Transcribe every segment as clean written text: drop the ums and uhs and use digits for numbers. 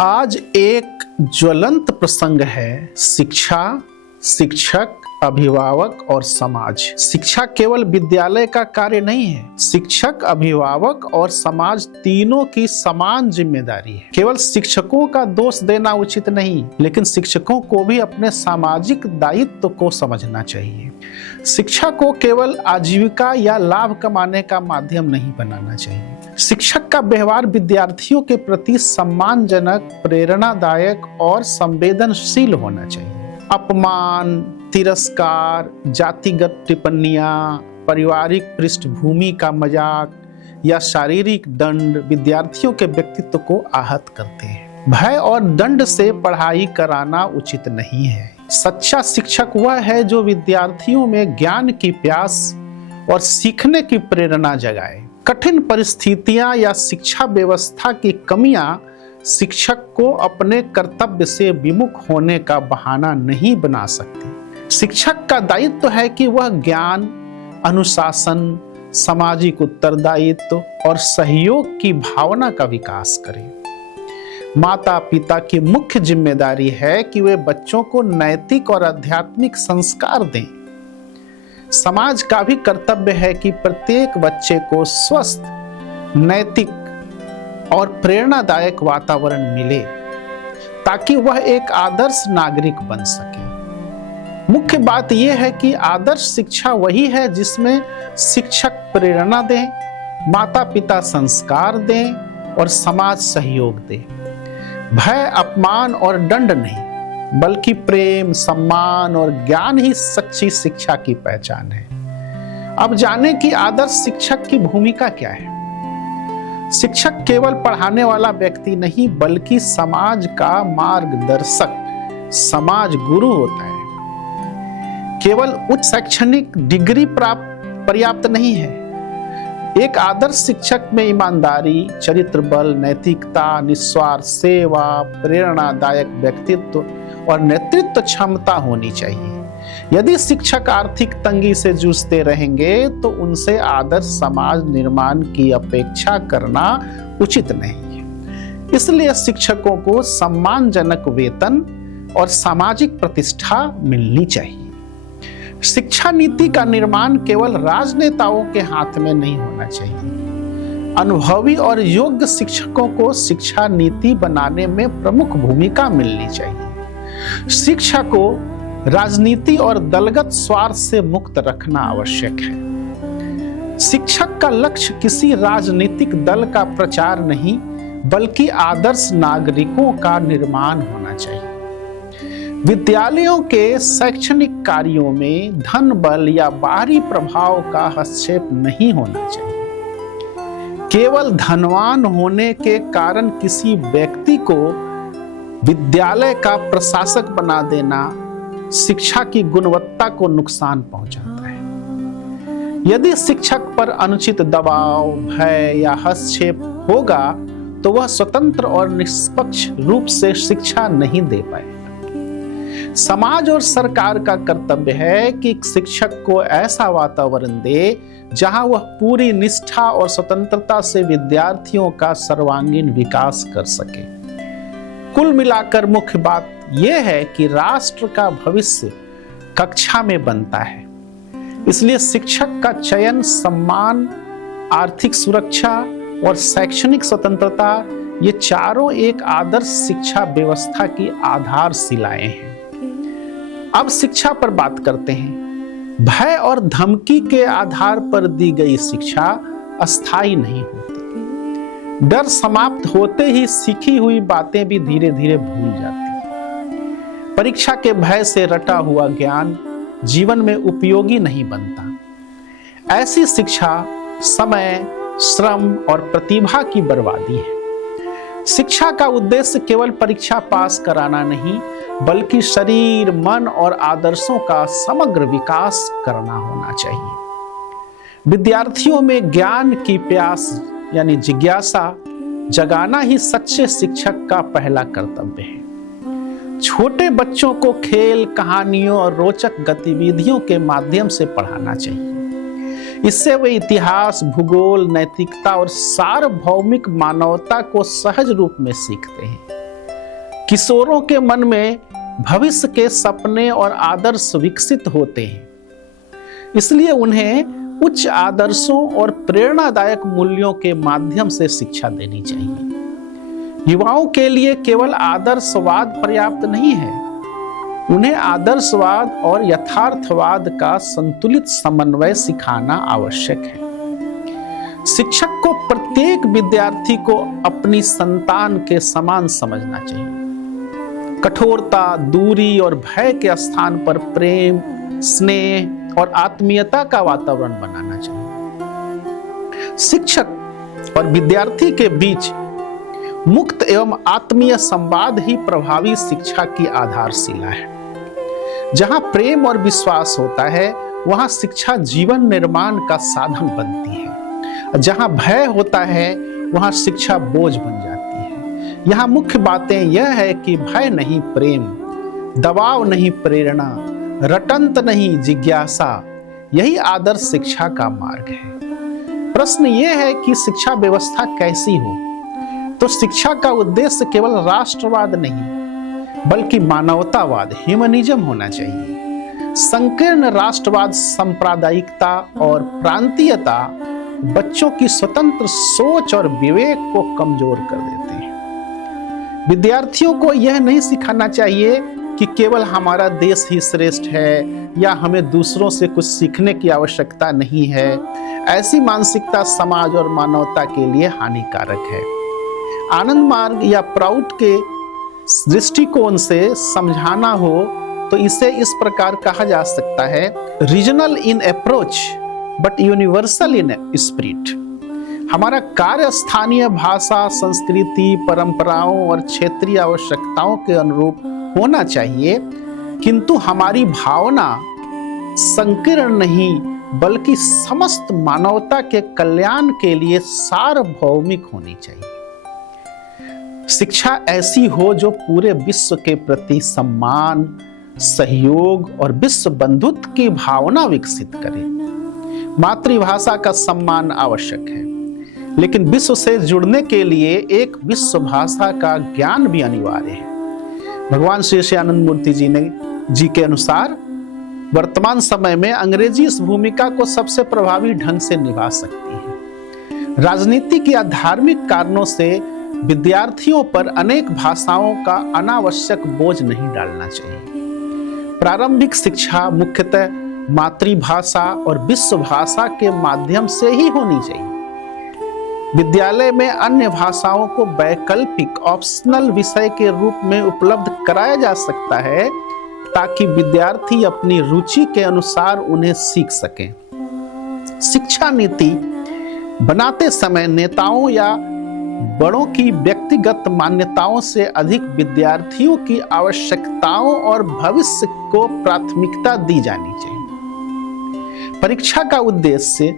आज एक ज्वलंत प्रसंग है शिक्षा, शिक्षक, अभिभावक और समाज। शिक्षा केवल विद्यालय का कार्य नहीं है। शिक्षक, अभिभावक और समाज तीनों की समान जिम्मेदारी है। केवल शिक्षकों का दोष देना उचित नहीं, लेकिन शिक्षकों को भी अपने सामाजिक दायित्व को समझना चाहिए। शिक्षा को केवल आजीविका या लाभ कमाने का माध्यम नहीं बनाना चाहिए। शिक्षक का व्यवहार विद्यार्थियों के प्रति सम्मानजनक, प्रेरणादायक और संवेदनशील होना चाहिए। अपमान, तिरस्कार, जातिगत टिप्पणियां, पारिवारिक पृष्ठभूमि का मजाक या शारीरिक दंड विद्यार्थियों के व्यक्तित्व को आहत करते हैं। भय और दंड से पढ़ाई कराना उचित नहीं है। सच्चा शिक्षक वह है जो विद्यार्थियों में ज्ञान की प्यास और सीखने की प्रेरणा जगाए। कठिन परिस्थितियां या शिक्षा व्यवस्था की कमियां शिक्षक को अपने कर्तव्य से विमुख होने का बहाना नहीं बना सकती। शिक्षक का दायित्व है कि वह ज्ञान, अनुशासन, सामाजिक उत्तरदायित्व और सहयोग की भावना का विकास करे। माता पिता की मुख्य जिम्मेदारी है कि वे बच्चों को नैतिक और आध्यात्मिक संस्कार दें। समाज का भी कर्तव्य है कि प्रत्येक बच्चे को स्वस्थ, नैतिक और प्रेरणादायक वातावरण मिले ताकि वह एक आदर्श नागरिक बन सके। मुख्य बात यह है कि आदर्श शिक्षा वही है जिसमें शिक्षक प्रेरणा दें, माता पिता संस्कार दें और समाज सहयोग दे। भय, अपमान और दंड नहीं, बल्कि प्रेम, सम्मान और ज्ञान ही सच्ची शिक्षा की पहचान है। अब जानें कि आदर्श शिक्षक की भूमिका क्या है। शिक्षक केवल पढ़ाने वाला व्यक्ति नहीं, बल्कि समाज का मार्गदर्शक, समाज गुरु होता है। केवल उच्च शैक्षणिक डिग्री पर्याप्त नहीं है। एक आदर्श शिक्षक में ईमानदारी, चरित्र बल, नैतिकता, निस्वार्थ सेवा, प्रेरणादायक व्यक्तित्व और नेतृत्व क्षमता होनी चाहिए। यदि शिक्षक आर्थिक तंगी से जूझते रहेंगे तो उनसे आदर्श समाज निर्माण की अपेक्षा करना उचित नहीं है। इसलिए शिक्षकों को सम्मानजनक वेतन और सामाजिक प्रतिष्ठा मिलनी चाहिए। शिक्षा नीति का निर्माण केवल राजनेताओं के हाथ में नहीं होना चाहिए। अनुभवी और योग्य शिक्षकों को शिक्षा नीति बनाने में प्रमुख भूमिका मिलनी चाहिए। शिक्षा को राजनीति और दलगत स्वार्थ से मुक्त रखना आवश्यक है। शिक्षक का लक्ष्य किसी राजनीतिक दल का प्रचार नहीं, बल्कि आदर्श नागरिकों का निर्माण होना चाहिए। विद्यालयों के शैक्षणिक कार्यों में धन बल या बाहरी प्रभाव का हस्तक्षेप नहीं होना चाहिए। केवल धनवान होने के कारण किसी व्यक्ति को विद्यालय का प्रशासक बना देना शिक्षा की गुणवत्ता को नुकसान पहुंचाता है। यदि शिक्षक पर अनुचित दबाव, भय या हस्तक्षेप होगा तो वह स्वतंत्र और निष्पक्ष रूप से शिक्षा नहीं दे पाएगा। समाज और सरकार का कर्तव्य है कि शिक्षक को ऐसा वातावरण दे जहां वह पूरी निष्ठा और स्वतंत्रता से विद्यार्थियों का सर्वांगीण विकास कर सके। कुल मिलाकर मुख्य बात यह है कि राष्ट्र का भविष्य कक्षा में बनता है। इसलिए शिक्षक का चयन, सम्मान, आर्थिक सुरक्षा और शैक्षणिक स्वतंत्रता, ये चारों एक आदर्श शिक्षा व्यवस्था की आधारशिलाएं हैं। अब शिक्षा पर बात करते हैं। भय और धमकी के आधार पर दी गई शिक्षा अस्थायी नहीं होती। डर समाप्त होते ही सीखी हुई बातें भी धीरे धीरे भूल जाती हैं। परीक्षा के भय से रटा हुआ ज्ञान जीवन में उपयोगी नहीं बनता। ऐसी शिक्षा समय, श्रम और प्रतिभा की बर्बादी है। शिक्षा का उद्देश्य केवल परीक्षा पास कराना नहीं, बल्कि शरीर, मन और आदर्शों का समग्र विकास करना होना चाहिए। विद्यार्थियों में ज्ञान की प्यास यानी जिज्ञासा जगाना ही सच्चे शिक्षक का पहला कर्तव्य है। छोटे बच्चों को खेल, कहानियों और रोचक गतिविधियों के माध्यम से पढ़ाना चाहिए। इससे वे इतिहास, भूगोल, नैतिकता और सार्वभौमिक मानवता को सहज रूप में सीखते हैं। किशोरों के मन में भविष्य के सपने और आदर्श विकसित होते हैं, इसलिए उन्हें उच्च आदर्शों और प्रेरणादायक मूल्यों के माध्यम से शिक्षा देनी चाहिए। युवाओं के लिए केवल आदर्शवाद पर्याप्त नहीं है, उन्हें आदर्शवाद और यथार्थवाद का संतुलित समन्वय सिखाना आवश्यक है। शिक्षक को प्रत्येक विद्यार्थी को अपनी संतान के समान समझना चाहिए। कठोरता, दूरी और भय के स्थान पर प्रेम, स्नेह और आत्मीयता का वातावरण बनाना चाहिए। शिक्षक और विद्यार्थी के बीच मुक्त एवं आत्मीय संवाद ही प्रभावी शिक्षा की आधारशिला है। जहां प्रेम और विश्वास होता है, वहां शिक्षा जीवन निर्माण का साधन बनती है। जहां भय होता है, वहां शिक्षा बोझ बन जाती है। यहाँ मुख्य बातें यह है कि भय नहीं प्रेम, दबाव नहीं प्रेरणा, रटंत नहीं जिज्ञासा, यही आदर्श शिक्षा का मार्ग है। प्रश्न यह है कि शिक्षा व्यवस्था कैसी हो? तो शिक्षा का उद्देश्य केवल राष्ट्रवाद नहीं, बल्कि मानवतावाद, ह्यूमनिज्म होना चाहिए। संकीर्ण राष्ट्रवाद, सांप्रदायिकता और प्रांतीयता बच्चों की स्वतंत्र सोच और विवेक को कमजोर कर देते हैं। विद्यार्थियों को यह नहीं सिखाना चाहिए कि केवल हमारा देश ही श्रेष्ठ है या हमें दूसरों से कुछ सीखने की आवश्यकता नहीं है। ऐसी मानसिकता समाज और मानवता के लिए हानिकारक है। आनंद मार्ग या प्राउड के दृष्टिकोण से समझाना हो तो इसे इस प्रकार कहा जा सकता है, regional in approach but universal in spirit. हमारा कार्य स्थानीय भाषा, संस्कृति, परंपराओं और क्षेत्रीय आवश्यकताओं के अनुरूप होना चाहिए, किंतु हमारी भावना संकीर्ण नहीं बल्कि समस्त मानवता के कल्याण के लिए सार्वभौमिक होनी चाहिए। शिक्षा ऐसी हो जो पूरे विश्व के प्रति सम्मान, सहयोग और विश्व बंधुत्व की भावना विकसित करे। मातृभाषा का सम्मान आवश्यक है, लेकिन विश्व से जुड़ने के लिए एक विश्व भाषा का ज्ञान भी अनिवार्य है। भगवान श्री श्यानंद मूर्ति जी के अनुसार वर्तमान समय में अंग्रेजी इस भूमिका को सबसे प्रभावी ढंग से निभा सकती है। राजनीतिक या धार्मिक कारणों से विद्यार्थियों पर अनेक भाषाओं का अनावश्यक बोझ नहीं डालना चाहिए। प्रारंभिक शिक्षा मुख्यतः मातृभाषा और विश्व भाषा के माध्यम से ही होनी चाहिए। विद्यालय में अन्य भाषाओं को वैकल्पिक ऑप्शनल विषय के रूप में उपलब्ध कराया जा सकता है, ताकि विद्यार्थी अपनी रुचि के अनुसार उन्हें सीख सकें। शिक्षा नीति बनाते समय नेताओं या बड़ों की व्यक्तिगत मान्यताओं से अधिक विद्यार्थियों की आवश्यकताओं और भविष्य को प्राथमिकता दी जानी चाहिए। परीक्षा का उद्देश्य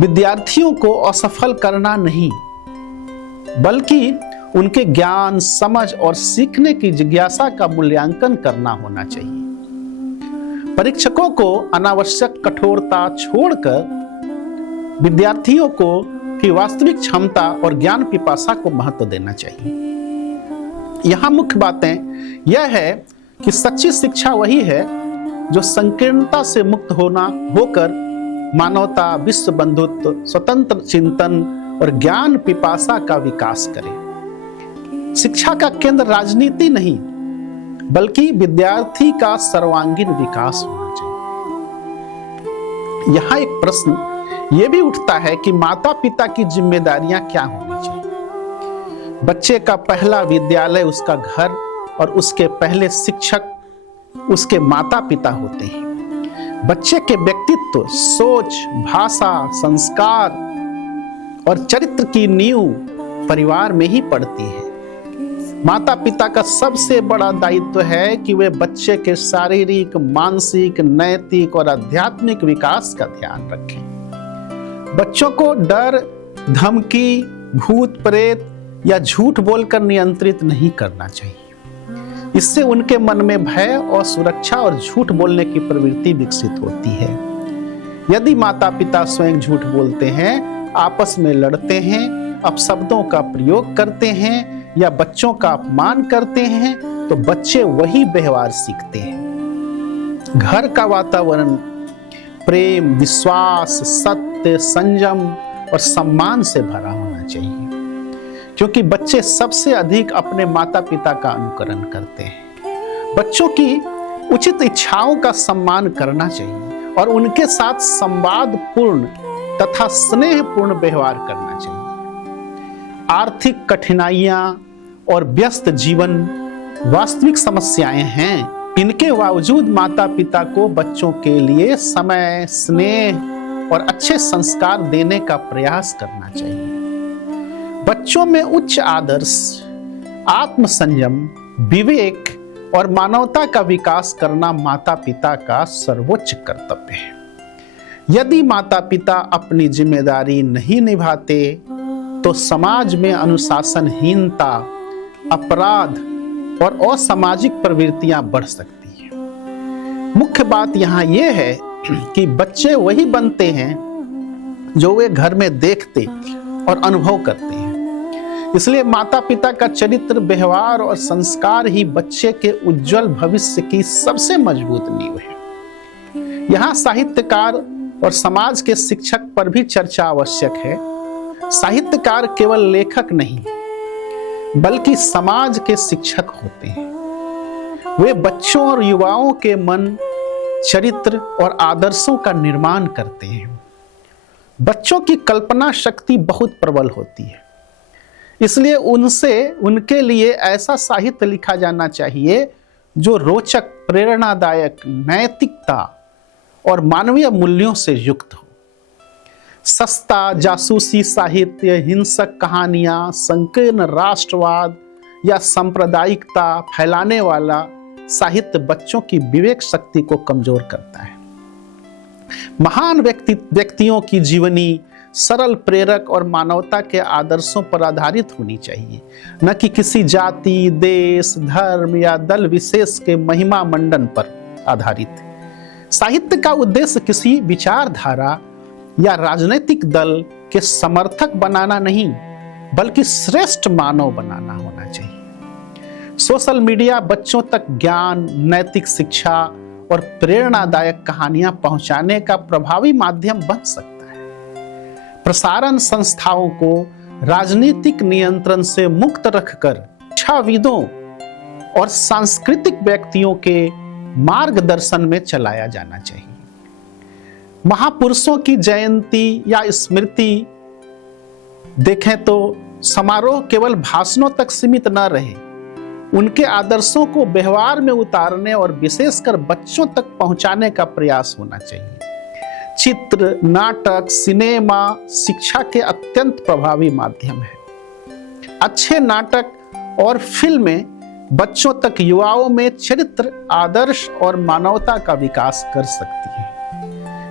विद्यार्थियों को असफल करना नहीं, बल्कि उनके ज्ञान, समझ और सीखने की जिज्ञासा का मूल्यांकन करना होना चाहिए। परीक्षकों को अनावश्यक कठोरता छोड़कर विद्यार्थियों को की वास्तविक क्षमता और ज्ञान पिपासा को महत्व देना चाहिए। यहाँ मुख्य बातें यह है कि सच्ची शिक्षा वही है जो संकीर्णता से मुक्त होकर मानवता, विश्व बंधुत्व, स्वतंत्र चिंतन और ज्ञान पिपासा का विकास करे। शिक्षा का केंद्र राजनीति नहीं, बल्कि विद्यार्थी का सर्वांगीण विकास होना चाहिए। यहाँ एक प्रश्न यह भी उठता है कि माता पिता की जिम्मेदारियां क्या होनी चाहिए। बच्चे का पहला विद्यालय उसका घर और उसके पहले शिक्षक उसके माता पिता होते हैं। बच्चे के व्यक्तित्व, सोच, भाषा, संस्कार और चरित्र की नींव परिवार में ही पड़ती है। माता पिता का सबसे बड़ा दायित्व है कि वे बच्चे के शारीरिक, मानसिक, नैतिक और आध्यात्मिक विकास का ध्यान रखें। बच्चों को डर, धमकी, भूत प्रेत या झूठ बोलकर नियंत्रित नहीं करना चाहिए। इससे उनके मन में भय और सुरक्षा और झूठ बोलने की प्रवृत्ति विकसित होती है। यदि माता पिता स्वयं झूठ बोलते हैं, आपस में लड़ते हैं, अपशब्दों का प्रयोग करते हैं या बच्चों का अपमान करते हैं, तो बच्चे वही व्यवहार सीखते हैं। घर का वातावरण प्रेम, विश्वास, सत्य, संयम और सम्मान से भरा होना चाहिए, क्योंकि बच्चे सबसे अधिक अपने माता पिता का अनुकरण करते हैं। बच्चों की उचित इच्छाओं का सम्मान करना चाहिए और उनके साथ संवादपूर्ण तथा स्नेहपूर्ण व्यवहार करना चाहिए। आर्थिक कठिनाइयां और व्यस्त जीवन वास्तविक समस्याएं हैं। इनके बावजूद माता पिता को बच्चों के लिए समय, स्नेह और अच्छे संस्कार देने का प्रयास करना चाहिए। बच्चों में उच्च आदर्श, आत्मसंयम, विवेक और मानवता का विकास करना माता पिता का सर्वोच्च कर्तव्य है। यदि माता पिता अपनी जिम्मेदारी नहीं निभाते तो समाज में अनुशासनहीनता, अपराध और असामाजिक प्रवृत्तियां बढ़ सकती हैं। मुख्य बात यहाँ यह है कि बच्चे वही बनते हैं जो वे घर में देखते और अनुभव करते हैं। इसलिए माता पिता का चरित्र, व्यवहार और संस्कार ही बच्चे के उज्जवल भविष्य की सबसे मजबूत नींव है। यहाँ साहित्यकार और समाज के शिक्षक पर भी चर्चा आवश्यक है। साहित्यकार केवल लेखक नहीं बल्कि समाज के शिक्षक होते हैं। वे बच्चों और युवाओं के मन, चरित्र और आदर्शों का निर्माण करते हैं। बच्चों की कल्पना शक्ति बहुत प्रबल होती है, इसलिए उनके लिए ऐसा साहित्य लिखा जाना चाहिए जो रोचक, प्रेरणादायक, नैतिकता और मानवीय मूल्यों से युक्त हो। सस्ता जासूसी साहित्य, हिंसक कहानियां, संकीर्ण राष्ट्रवाद या सांप्रदायिकता फैलाने वाला साहित्य बच्चों की विवेक शक्ति को कमजोर करता है। महान व्यक्तियों की जीवनी सरल, प्रेरक और मानवता के आदर्शों पर आधारित होनी चाहिए, न कि किसी जाति, देश, धर्म या दल विशेष के महिमा मंडन पर आधारित। साहित्य का उद्देश्य किसी विचारधारा या राजनीतिक दल के समर्थक बनाना नहीं बल्कि श्रेष्ठ मानव बनाना होना चाहिए। सोशल मीडिया बच्चों तक ज्ञान, नैतिक शिक्षा और प्रेरणादायक कहानियां पहुंचाने का प्रभावी माध्यम बन सकता है। प्रसारण संस्थाओं को राजनीतिक नियंत्रण से मुक्त रखकर शिक्षाविदों और सांस्कृतिक व्यक्तियों के मार्गदर्शन में चलाया जाना चाहिए। महापुरुषों की जयंती या स्मृति देखें तो समारोह केवल भाषणों तक सीमित न रहे, उनके आदर्शों को व्यवहार में उतारने और विशेषकर बच्चों तक पहुंचाने का प्रयास होना चाहिए। चित्र, नाटक, सिनेमा शिक्षा के अत्यंत प्रभावी माध्यम है। अच्छे नाटक और फिल्में बच्चों तक, युवाओं में चरित्र, आदर्श और मानवता का विकास कर सकती हैं।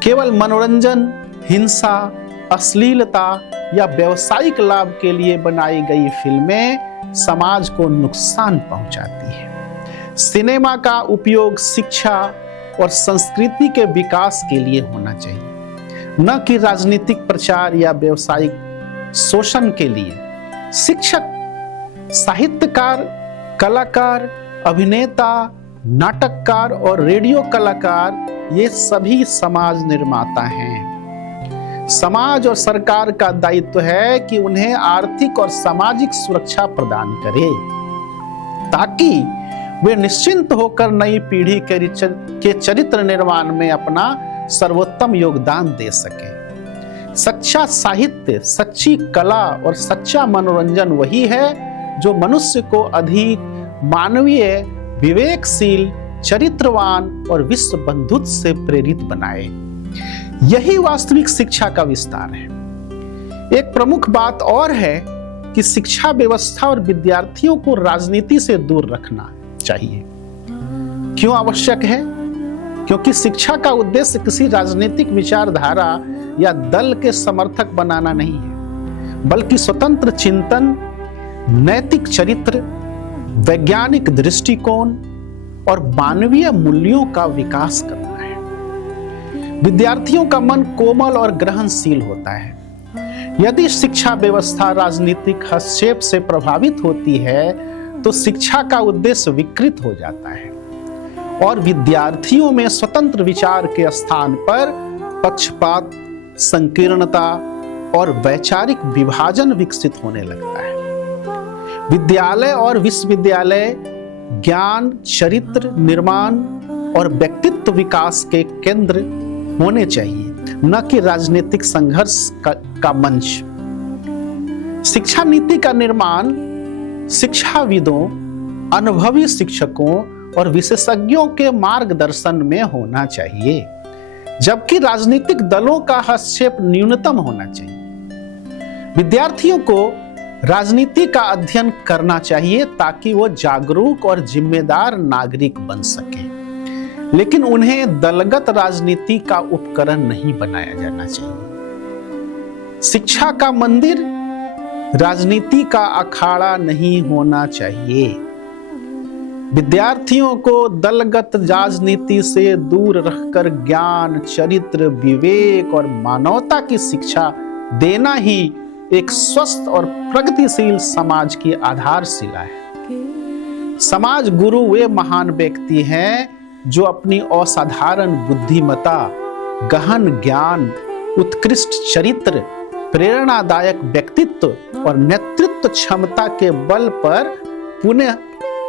केवल मनोरंजन, हिंसा, अश्लीलता या व्यावसायिक लाभ के लिए बनाई गई फिल्में समाज को नुकसान पहुंचाती है। सिनेमा का उपयोग शिक्षा और संस्कृति के विकास के लिए होना चाहिए, न कि राजनीतिक प्रचार या व्यावसायिक शोषण के लिए। शिक्षक, साहित्यकार, कलाकार, अभिनेता, नाटककार और रेडियो कलाकार ये सभी समाज निर्माता हैं। समाज और सरकार का दायित्व है कि उन्हें आर्थिक और सामाजिक सुरक्षा प्रदान करे ताकि वे निश्चिंत होकर नई पीढ़ी के चरित्र निर्माण में अपना सर्वोत्तम योगदान दे सके। सच्चा साहित्य, सच्ची कला और सच्चा मनोरंजन वही है जो मनुष्य को अधिक मानवीय, विवेकशील, चरित्रवान और विश्व बंधुत्व से प्रेरित बनाए। यही वास्तविक शिक्षा का विस्तार है। एक प्रमुख बात और है कि शिक्षा व्यवस्था और विद्यार्थियों को राजनीति से दूर रखना चाहिए। क्यों आवश्यक है? क्योंकि शिक्षा का उद्देश्य किसी राजनीतिक विचारधारा या दल के समर्थक बनाना नहीं है, बल्कि स्वतंत्र चिंतन, नैतिक चरित्र, वैज्ञानिक दृष्टिकोण और मानवीय मूल्यों का विकास करना है। विद्यार्थियों का मन कोमल और ग्रहणशील होता है। यदि शिक्षा व्यवस्था राजनीतिक हस्तक्षेप से प्रभावित होती है तो शिक्षा का उद्देश्य विकृत हो जाता है और विद्यार्थियों में स्वतंत्र विचार के स्थान पर पक्षपात, संकीर्णता और वैचारिक विभाजन विकसित होने लगता है। विद्यालय और विश्वविद्यालय ज्ञान, चरित्र निर्माण और व्यक्तित्व विकास के केंद्र होने चाहिए, न कि राजनीतिक संघर्ष का मंच। शिक्षा नीति का निर्माण शिक्षाविदों, अनुभवी शिक्षकों और विशेषज्ञों के मार्गदर्शन में होना चाहिए, जबकि राजनीतिक दलों का हस्तक्षेप न्यूनतम होना चाहिए। विद्यार्थियों को राजनीति का अध्ययन करना चाहिए ताकि वो जागरूक और जिम्मेदार नागरिक बन सके, लेकिन उन्हें दलगत राजनीति का उपकरण नहीं बनाया जाना चाहिए। शिक्षा का मंदिर राजनीति का अखाड़ा नहीं होना चाहिए। विद्यार्थियों को दलगत राजनीति से दूर रखकर ज्ञान, चरित्र, विवेक और मानवता की शिक्षा देना ही एक स्वस्थ और प्रगतिशील समाज की आधारशिला है। समाज गुरु वे महान व्यक्ति हैं जो अपनी असाधारण बुद्धिमत्ता, गहन ज्ञान, उत्कृष्ट चरित्र, प्रेरणादायक व्यक्तित्व और नेतृत्व क्षमता के बल पर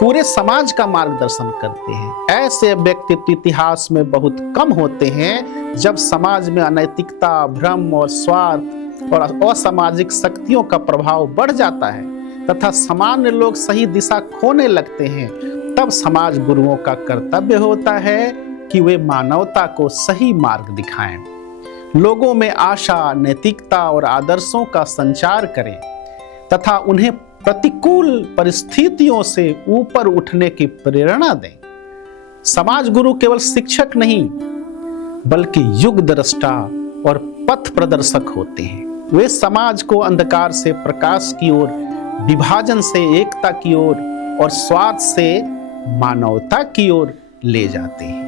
पूरे समाज का मार्गदर्शन करते हैं। ऐसे व्यक्तित्व इतिहास में बहुत कम होते हैं। जब समाज में अनैतिकता, भ्रम और स्वार्थ और असामाजिक शक्तियों का प्रभाव बढ़ जाता है तथा सामान्य लोग सही दिशा खोने लगते हैं, तब समाज गुरुओं का कर्तव्य होता है कि वे मानवता को सही मार्ग दिखाएं, लोगों में आशा, नैतिकता और आदर्शों का संचार करें तथा उन्हें प्रतिकूल परिस्थितियों से ऊपर उठने की प्रेरणा दें। समाज गुरु केवल शिक्षक नहीं बल्कि युग द्रष्टा और पथ प्रदर्शक होते हैं। वे समाज को अंधकार से प्रकाश की ओर, विभाजन से एकता की ओर और स्वार्थ से मानवता की ओर ले जाते हैं।